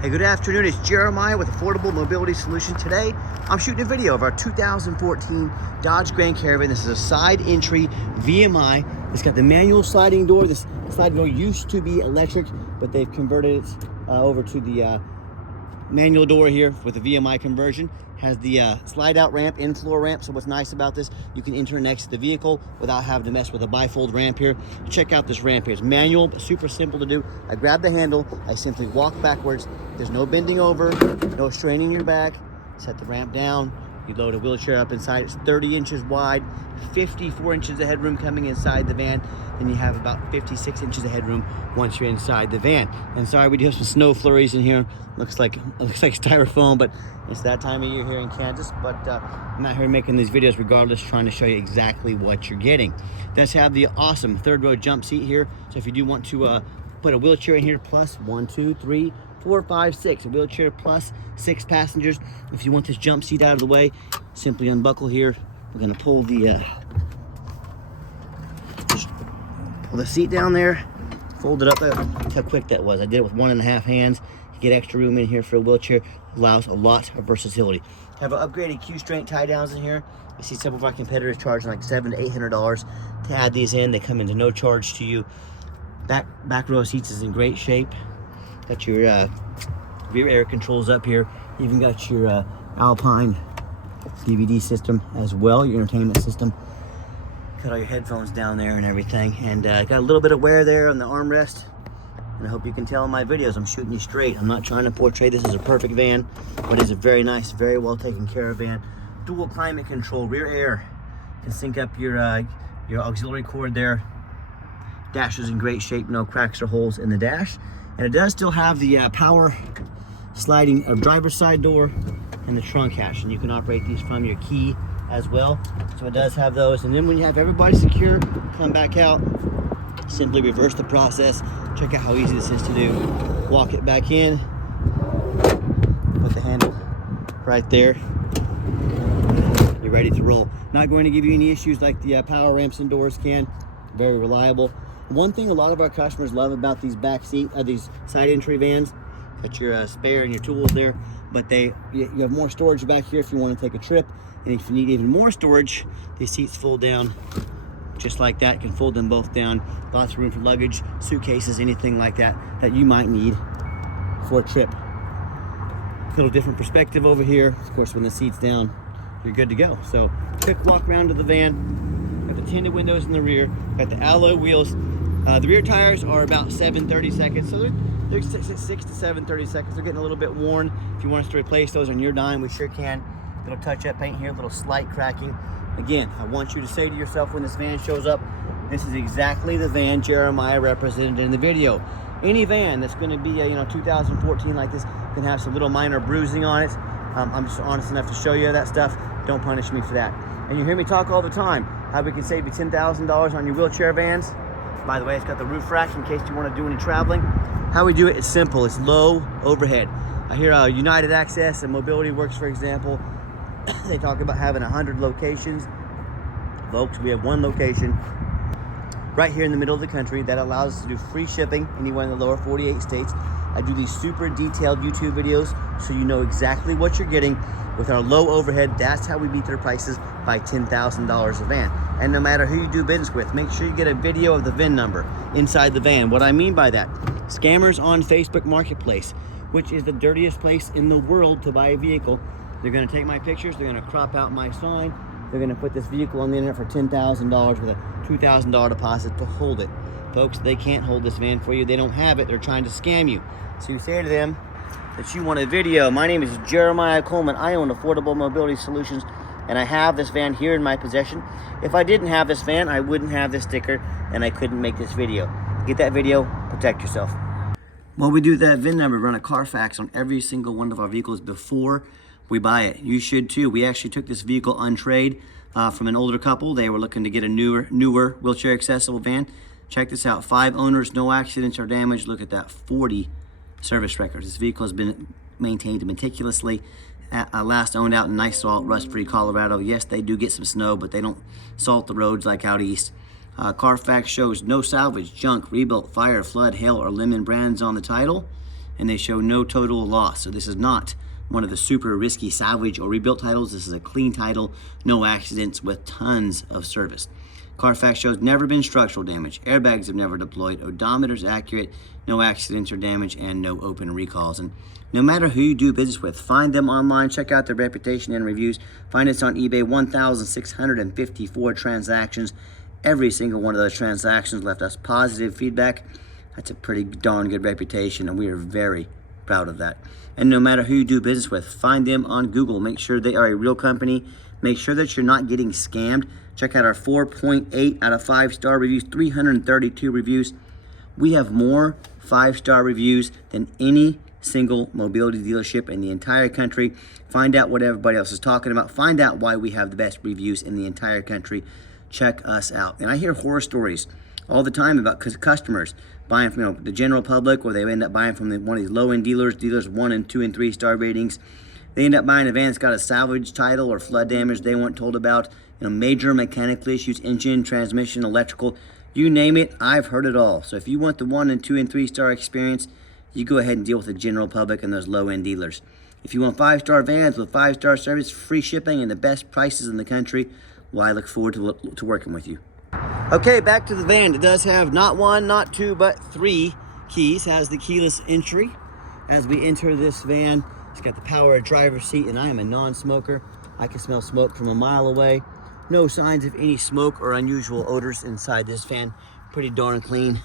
Hey, good afternoon. It's Jeremiah with Affordable Mobility Solutions. Today, I'm shooting a video of our 2014 Dodge Grand Caravan. This is a side entry VMI. It's got the manual sliding door. This sliding door used to be electric, but they've converted it over to the manual door here with the VMI conversion. Has the slide out ramp, in-floor ramp. So what's nice about this, you can enter next to the vehicle without having to mess with a bifold ramp here. Check out this ramp here. It's manual, but super simple to do. I grab the handle, I simply walk backwards. There's no bending over, no straining your back. Set the ramp down. You load a wheelchair up inside. It's 30 inches wide, 54 inches of headroom coming inside the van. Then you have about 56 inches of headroom once you're inside the van. And sorry, we do have some snow flurries in here. Looks like styrofoam, but it's that time of year here in Kansas. But I'm out here making these videos regardless, trying to show you exactly what you're getting. Does have the awesome third row jump seat here. So if you do want to put a wheelchair in here, plus 1, 2, 3, 4, 5, 6, a wheelchair plus 6 passengers. If you want this jump seat out of the way, simply unbuckle here. We're gonna pull the seat down there, fold it up. Look how quick that was. I did it with 1.5 hands. You get extra room in here for a wheelchair. Allows a lot of versatility. Have an upgraded Q-strength tie downs in here. You see some of our competitors charging like $700 to $800 to add these in. They come into no charge to you. Back row seats is in great shape. Got your rear air controls up here. Even got your Alpine DVD system as well, your entertainment system. Got all your headphones down there and everything. And got a little bit of wear there on the armrest. And I hope you can tell in my videos, I'm shooting you straight. I'm not trying to portray this as a perfect van, but it's a very nice, very well taken care of van. Dual climate control, rear air. You can sync up your auxiliary cord there. Dash is in great shape, no cracks or holes in the dash. And it does still have the power sliding driver's side door and the trunk hatch. And you can operate these from your key as well. So it does have those. And then when you have everybody secure, come back out, simply reverse the process. Check out how easy this is to do. Walk it back in, put the handle right there. You're ready to roll. Not going to give you any issues like the power ramps and doors can. Very reliable. One thing a lot of our customers love about these these side entry vans, got your spare and your tools there, but you have more storage back here if you want to take a trip. And if you need even more storage, these seats fold down just like that. You can fold them both down. Lots of room for luggage, suitcases, anything like that you might need for a trip. A little different perspective over here. Of course, when the seat's down, you're good to go. So quick walk around to the van. Got the tinted windows in the rear. Got the alloy wheels. The rear tires are about 730 seconds. So they're 6 to 730 seconds. They're getting a little bit worn. If you want us to replace those on your dime, we sure can. Little touch-up paint here, little slight cracking. Again, I want you to say to yourself when this van shows up, this is exactly the van Jeremiah represented in the video. Any van that's going to be a 2014 like this can have some little minor bruising on it. I'm just honest enough to show you that stuff. Don't punish me for that. And you hear me talk all the time how we can save you $10,000 on your wheelchair vans. By the way, it's got the roof rack in case you want to do any traveling. How we do it is simple. It's low overhead. I hear United Access and Mobility Works, for example. They talk about having 100 locations. Folks, we have one location right here in the middle of the country that allows us to do free shipping anywhere in the lower 48 states. I do these super detailed YouTube videos so you know exactly what you're getting with our low overhead. That's how we beat their prices by $10,000 a van. And no matter who you do business with, make sure you get a video of the VIN number inside the van. What I mean by that, scammers on Facebook Marketplace, which is the dirtiest place in the world to buy a vehicle. They're gonna take my pictures, they're gonna crop out my sign, they're gonna put this vehicle on the internet for $10,000 with a $2,000 deposit to hold it. Folks, they can't hold this van for you. They don't have it. They're trying to scam you. So you say to them that you want a video. My name is Jeremiah Coleman. I own Affordable Mobility Solutions, and I have this van here in my possession. If I didn't have this van, I wouldn't have this sticker, and I couldn't make this video. Get that video, protect yourself. While we do that VIN number, run a Carfax on every single one of our vehicles before we buy it. You should too. We actually took this vehicle on trade from an older couple. They were looking to get a newer wheelchair accessible van. Check this out, 5 owners, no accidents or damage. Look at that, 40 service records. This vehicle has been maintained meticulously. Last owned out in nice salt, rust-free Colorado. Yes, they do get some snow, but they don't salt the roads like out east. Carfax shows no salvage, junk, rebuilt, fire, flood, hail, or lemon brands on the title. and they show no total loss. So this is not one of the super risky salvage or rebuilt titles. This is a clean title, no accidents with tons of service. Carfax shows never been structural damage. Airbags have never deployed. Odometer's accurate, no accidents or damage, and no open recalls. And no matter who you do business with, find them online, check out their reputation and reviews. Find us on eBay, 1,654 transactions. Every single one of those transactions left us positive feedback. That's a pretty darn good reputation, and we are very proud of that. And no matter who you do business with, find them on Google. Make sure they are a real company. Make sure that you're not getting scammed. Check out our 4.8 out of 5-star reviews, 332 reviews. We have more 5-star reviews than any single mobility dealership in the entire country. Find out what everybody else is talking about. Find out why we have the best reviews in the entire country. Check us out. And I hear horror stories all the time about customers buying from the general public, or they end up buying from one of these low-end dealers 1 and 2 and 3 star ratings. They end up buying a van that's got a salvage title or flood damage they weren't told about, major mechanical issues, engine, transmission, electrical, you name it, I've heard it all. So if you want the 1 and 2 and 3 star experience, you go ahead and deal with the general public and those low-end dealers. If you want 5-star vans with 5-star service, free shipping, and the best prices in the country, well, I look forward to working with you. Okay, back to the van. It does have not 1, not 2, but 3 keys. Has the keyless entry. As we enter this van, it's got the power driver's seat, and I am a non-smoker. I can smell smoke from a mile away. No signs of any smoke or unusual odors inside this van. Pretty darn clean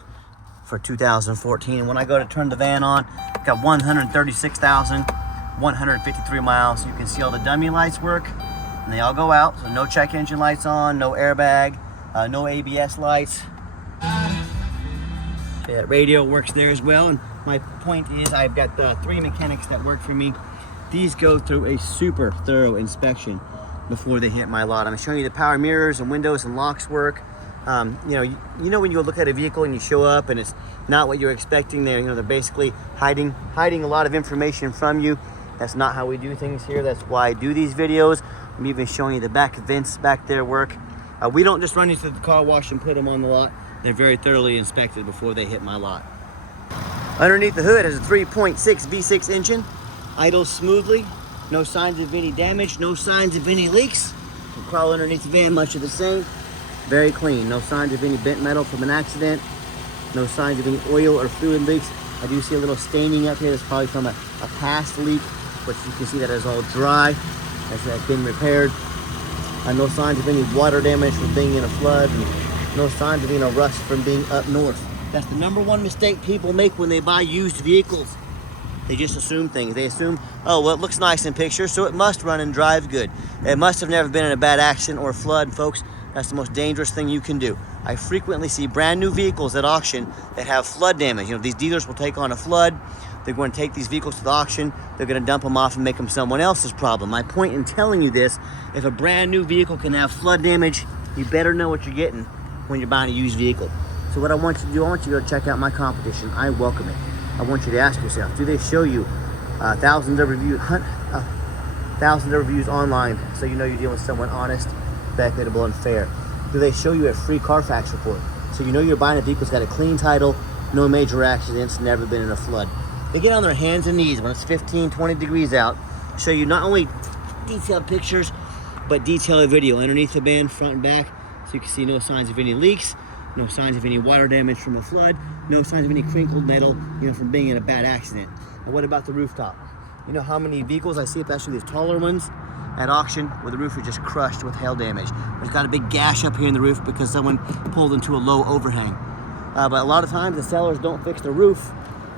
for 2014. And when I go to turn the van on, it's got 136,153 miles. You can see all the dummy lights work, and they all go out. So no check engine lights on, no airbag, no ABS lights. Okay, that radio works there as well. And my point is, I've got the 3 mechanics that work for me. These go through a super thorough inspection before they hit my lot. I'm showing you the power mirrors and windows and locks work. You know when you go look at a vehicle and you show up and it's not what you're expecting, they're basically hiding a lot of information from you. That's not how we do things here. That's why I do these videos. I'm even showing you the back vents back there work. We don't just run into the car wash and put them on the lot. They're very thoroughly inspected before they hit my lot. Underneath the hood is a 3.6 V6 engine. Idles smoothly. No signs of any damage. No signs of any leaks. You can crawl underneath the van, much of the same. Very clean. No signs of any bent metal from an accident. No signs of any oil or fluid leaks. I do see a little staining up here. That's probably from a past leak, but you can see that it's all dry. That's been repaired. No signs of any water damage from being in a flood, and no signs of any rust from being up north. That's the #1 mistake people make when they buy used vehicles. They just assume things. They assume, oh, well, it looks nice in pictures, so it must run and drive good. It must have never been in a bad accident or flood. Folks, that's the most dangerous thing you can do. I frequently see brand new vehicles at auction that have flood damage. These dealers will take on a flood. They're going to take these vehicles to the auction. They're going to dump them off and make them someone else's problem. My point in telling you this, if a brand new vehicle can have flood damage, you better know what you're getting when you're buying a used vehicle. So what I want you to do, I want you to go check out my competition. I welcome it. I want you to ask yourself, do they show you thousands of reviews online so you know you're dealing with someone honest, equitable, and fair? Do they show you a free Carfax report so you know you're buying a vehicle that's got a clean title, no major accidents, never been in a flood? They get on their hands and knees when it's 15, 20 degrees out, show you not only detailed pictures, but detailed video underneath the van, front and back, so you can see no signs of any leaks, no signs of any water damage from a flood, no signs of any crinkled metal, from being in a bad accident. And what about the rooftop? You know how many vehicles I see, especially these taller ones, at auction where the roof is just crushed with hail damage. There's got a big gash up here in the roof because someone pulled into a low overhang. But a lot of times the sellers don't fix the roof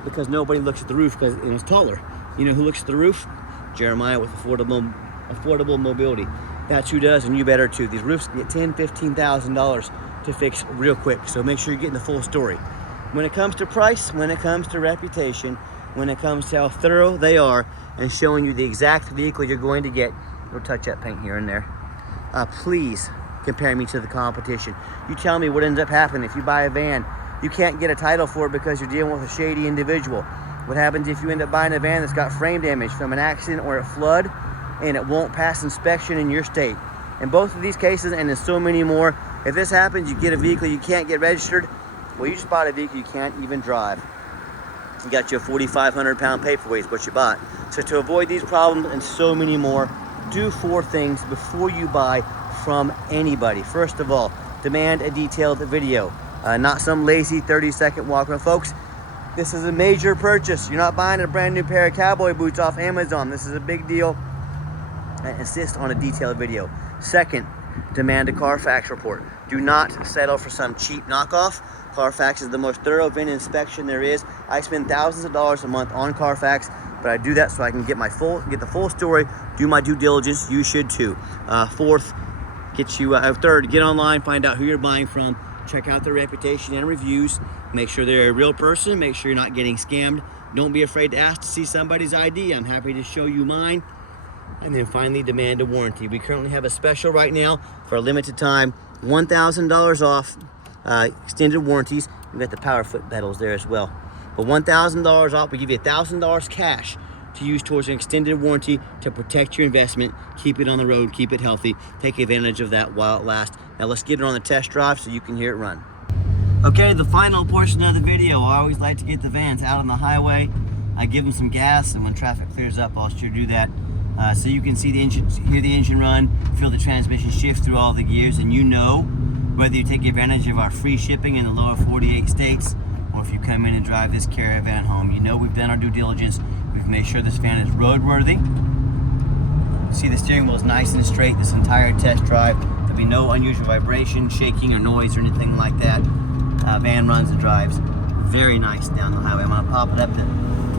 because nobody looks at the roof because it's taller. You know who looks at the roof? Jeremiah with affordable mobility. That's who does, and you better too. These roofs get $10,000, $15,000 to fix real quick. So make sure you're getting the full story. When it comes to price, when it comes to reputation, when it comes to how thorough they are and showing you the exact vehicle you're going to get, we'll touch that paint here and there. Please compare me to the competition. You tell me what ends up happening if you buy a van. You can't get a title for it because you're dealing with a shady individual. What happens if you end up buying a van that's got frame damage from an accident or a flood and it won't pass inspection in your state? In both of these cases, and in so many more, if this happens, you get a vehicle you can't get registered, well, you just bought a vehicle you can't even drive. You got your 4,500 pound paperweight is what you bought. So to avoid these problems and so many more, do 4 things before you buy from anybody. First of all, demand a detailed video, not some lazy 30-second walk around. Folks, this is a major purchase. You're not buying a brand new pair of cowboy boots off Amazon. This is a big deal. Insist on a detailed video. Second, demand a Carfax report. Do not settle for some cheap knockoff. Carfax is the most thorough VIN inspection there is. I spend thousands of dollars a month on Carfax, but I do that so I can get the full story, do my due diligence. You should too. Fourth, third, get online, find out who you're buying from, check out their reputation and reviews, make sure they're a real person, make sure you're not getting scammed. Don't be afraid to ask to see somebody's ID. I'm happy to show you mine. And then finally, demand a warranty. We currently have a special right now for a limited time, $1,000 off extended warranties. We've got the power foot pedals there as well. But $1,000 off, we give you $1,000 cash to use towards an extended warranty to protect your investment, keep it on the road, keep it healthy, take advantage of that while it lasts. Now let's get it on the test drive so you can hear it run. Okay, the final portion of the video. I always like to get the vans out on the highway. I give them some gas, and when traffic clears up, I'll sure do that. So you can see the engine, hear the engine run, feel the transmission shift through all the gears, and you know whether you take advantage of our free shipping in the lower 48 states, or if you come in and drive this Caravan home, you know we've done our due diligence. We've made sure this van is roadworthy. See, the steering wheel is nice and straight this entire test drive. There'll be no unusual vibration, shaking, or noise or anything like that. Van runs and drives very nice down the highway. I'm gonna pop it up to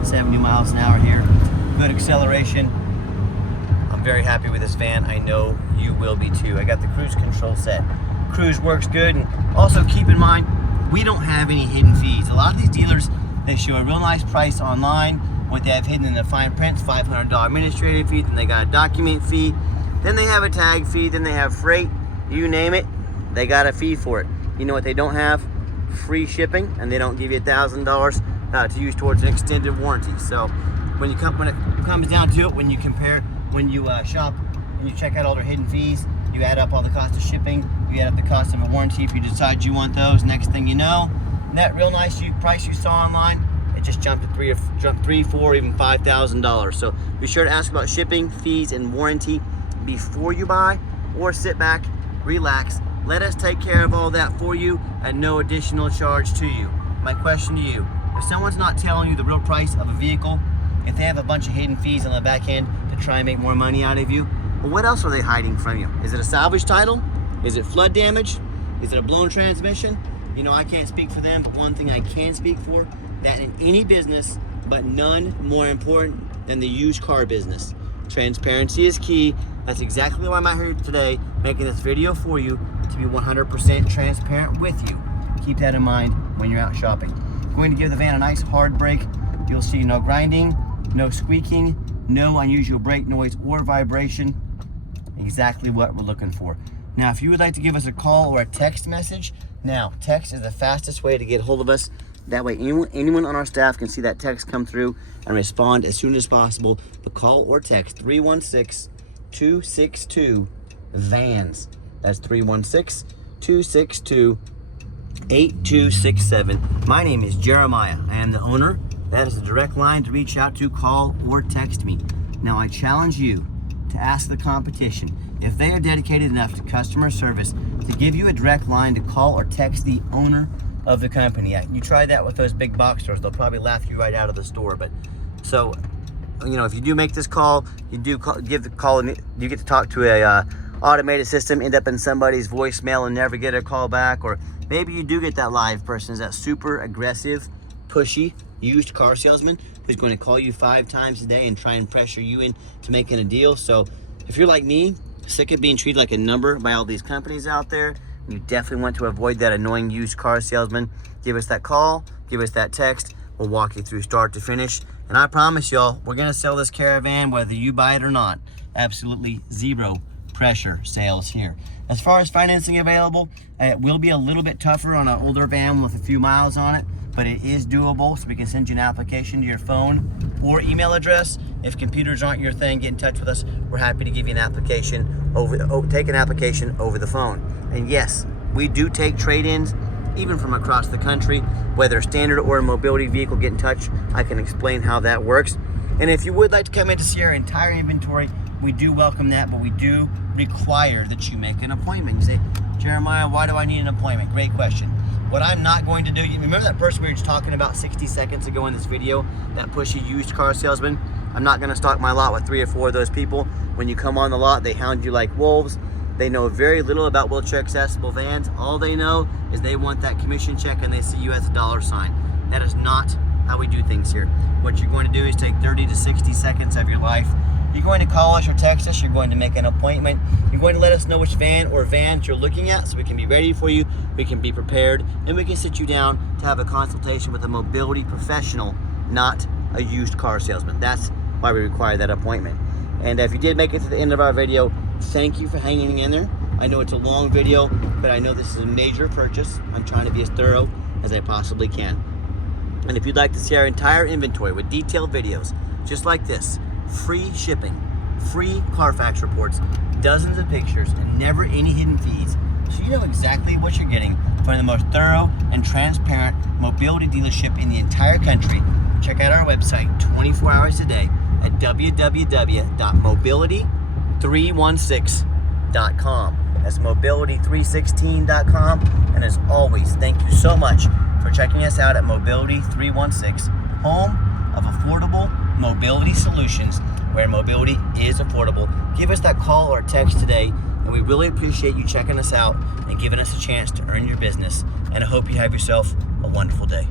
70 miles an hour here. Good acceleration. I'm very happy with this van. I know you will be too. I got the cruise control set. Cruise works good, and also keep in mind, we don't have any hidden fees. A lot of these dealers, they show a real nice price online. What they have hidden in the fine print, $500 administrative fee, then they got a document fee, then they have a tag fee, then they have freight, you name it, they got a fee for it. You know what they don't have? Free shipping, and they don't give you $1,000 to use towards an extended warranty. So when it comes down to it, when you compare, when you shop, when you check out all their hidden fees, you add up all the cost of shipping, you add up the cost of a warranty if you decide you want those. Next thing you know, that real nice price you saw online, it just jumped to $3,000, $4,000, even $5,000. So be sure to ask about shipping, fees, and warranty before you buy, or sit back, relax, let us take care of all that for you at no additional charge to you. My question to you, if someone's not telling you the real price of a vehicle, if they have a bunch of hidden fees on the back end to try and make more money out of you, well, what else are they hiding from you? Is it a salvage title? Is it flood damage? Is it a blown transmission? You know, I can't speak for them, but one thing I can speak for, that in any business, but none more important than the used car business, transparency is key. That's exactly why I'm out here today, making this video for you, to be 100% transparent with you. Keep that in mind when you're out shopping. I'm going to give the van a nice hard brake. You'll see no grinding, no squeaking, no unusual brake noise or vibration. Exactly what we're looking for. Now, if you would like to give us a call or a text message, now, text is the fastest way to get hold of us. That way, anyone on our staff can see that text come through and respond as soon as possible. The call or text, 316-262-VANS. That's 316-262-8267. My name is Jeremiah. I am the owner. That is the direct line to reach out to, call, or text me. Now, I challenge you to ask the competition if they are dedicated enough to customer service to give you a direct line to call or text the owner of the company. You try that with those big box stores, they'll probably laugh you right out of the store. But so, you know, if you do make this call, you do give the call, and you get to talk to a automated system, end up in somebody's voicemail and never get a call back. Or maybe you do get that live person, is that super aggressive, pushy used car salesman who's going to call you 5 times a day and try and pressure you into making a deal. So if you're like me, sick of being treated like a number by all these companies out there, you definitely want to avoid that annoying used car salesman, give us that call, give us that text. We'll walk you through start to finish. And I promise y'all, we're gonna sell this Caravan whether you buy it or not. Absolutely zero pressure sales here. As far as financing available, it will be a little bit tougher on an older van with a few miles on it, but it is doable, so we can send you an application to your phone or email address. If computers aren't your thing, get in touch with us. We're happy to give you an application take an application over the phone. And yes, we do take trade-ins even from across the country. Whether standard or a mobility vehicle, get in touch. I can explain how that works. And if you would like to come in to see our entire inventory, we do welcome that, but we do require that you make an appointment. You say, Jeremiah, why do I need an appointment? Great question. What I'm not going to do, you remember that person we were just talking about 60 seconds ago in this video, that pushy used car salesman? I'm not going to stock my lot with 3 or 4 of those people. When you come on the lot, they hound you like wolves. They know very little about wheelchair accessible vans. All they know is they want that commission check and they see you as a dollar sign. That is not how we do things here. What you're going to do is take 30 to 60 seconds of your life. You're going to call us or text us. You're going to make an appointment. You're going to let us know which van or vans you're looking at so we can be ready for you. We can be prepared, and we can sit you down to have a consultation with a mobility professional, not a used car salesman. That's why we require that appointment. And if you did make it to the end of our video, thank you for hanging in there. I know it's a long video, but I know this is a major purchase. I'm trying to be as thorough as I possibly can. And if you'd like to see our entire inventory with detailed videos, just like this, free shipping, free Carfax reports, dozens of pictures, and never any hidden fees, so you know exactly what you're getting from the most thorough and transparent mobility dealership in the entire country, check out our website 24 hours a day at www.mobility316.com. That's mobility316.com. And as always, thank you so much for checking us out at Mobility 316, home of affordable mobility solutions, where mobility is affordable. Give us that call or text today, and we really appreciate you checking us out and giving us a chance to earn your business. And I hope you have yourself a wonderful day.